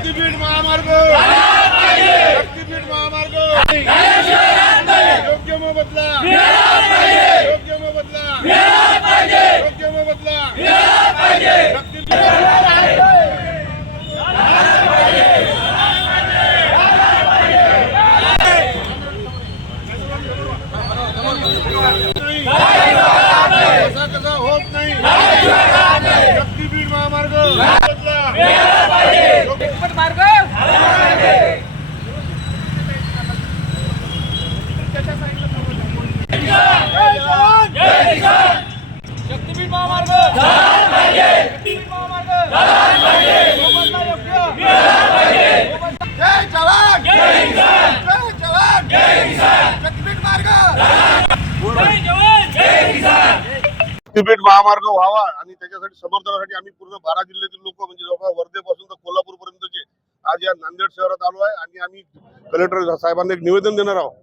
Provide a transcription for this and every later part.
शक्तीपीठ महामार्ग शक्तीपीठ महामार्ग योग्य मोबदला योग्य मोबदला योग्य मोबदला कसा होत नाही शक्तीपीठ महामार्ग मार्ग शक्तीपीठ महामार्ग शक्तीपीठ महामार्ग जय जवान जय किसान जय जवान जय किसान शक्तीपीठ मार्ग जय जवान जय किसान शक्तीपीठ महामार्ग व्हावा आणि त्याच्यासाठी समर्थनासाठी आम्ही पूर्ण 12 जिल्ह्यातील लोक म्हणजे जवळपास वर्धेपासून तर कोल्हापूर पर्यंतचे आज या नांदेड शहरात आलो आहे आणि आम्ही कलेक्टर साहेबांना एक निवेदन देणार आहोत।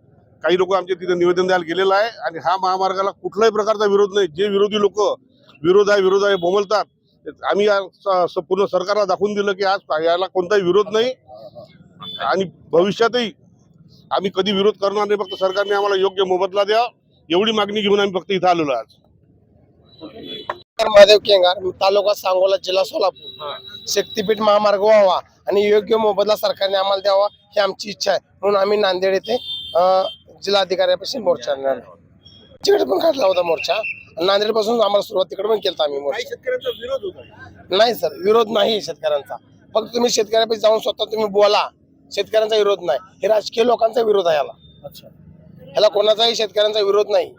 काही लोक आमचे तिथे निवेदन द्यायला गेलेलं आहे आणि हा महामार्गाला कुठल्याही प्रकारचा विरोध नाही। जे विरोधी लोक विरोध आहे बोलतात, आम्ही पूर्ण सरकारला दाखवून दिलं की आज याला कोणताही विरोध नाही आणि भविष्यातही आम्ही कधी विरोध करणार नाही। फक्त सरकारने आम्हाला योग्य मोबदला द्या एवढी मागणी घेऊन आम्ही फक्त इथं आलेलो आज। महादेव केंगार, तालुका सांगोला, जिल्हा सोलापूर। शक्तीपीठ महामार्ग व्हावा आणि योग्य मोबदला सरकारने आम्हाला द्यावा ही आमची इच्छा आहे, म्हणून आम्ही नांदेड येथे जिल्हाधिकाऱ्यापाशी मोर्चा तिकडे पण काढला होता मोर्चा। नांदेड पासून आम्हाला सुरुवात तिकडे पण केला आम्ही मोर्चा। शेतकऱ्यांचा विरोध होता नाही सर, विरोध नाही शेतकऱ्यांचा, फक्त तुम्ही शेतकऱ्यापाशी जाऊन स्वतः तुम्ही बोला, शेतकऱ्यांचा विरोध नाही। हे राजकीय लोकांचा विरोध आहे याला, कोणाचाही शेतकऱ्यांचा विरोध नाही।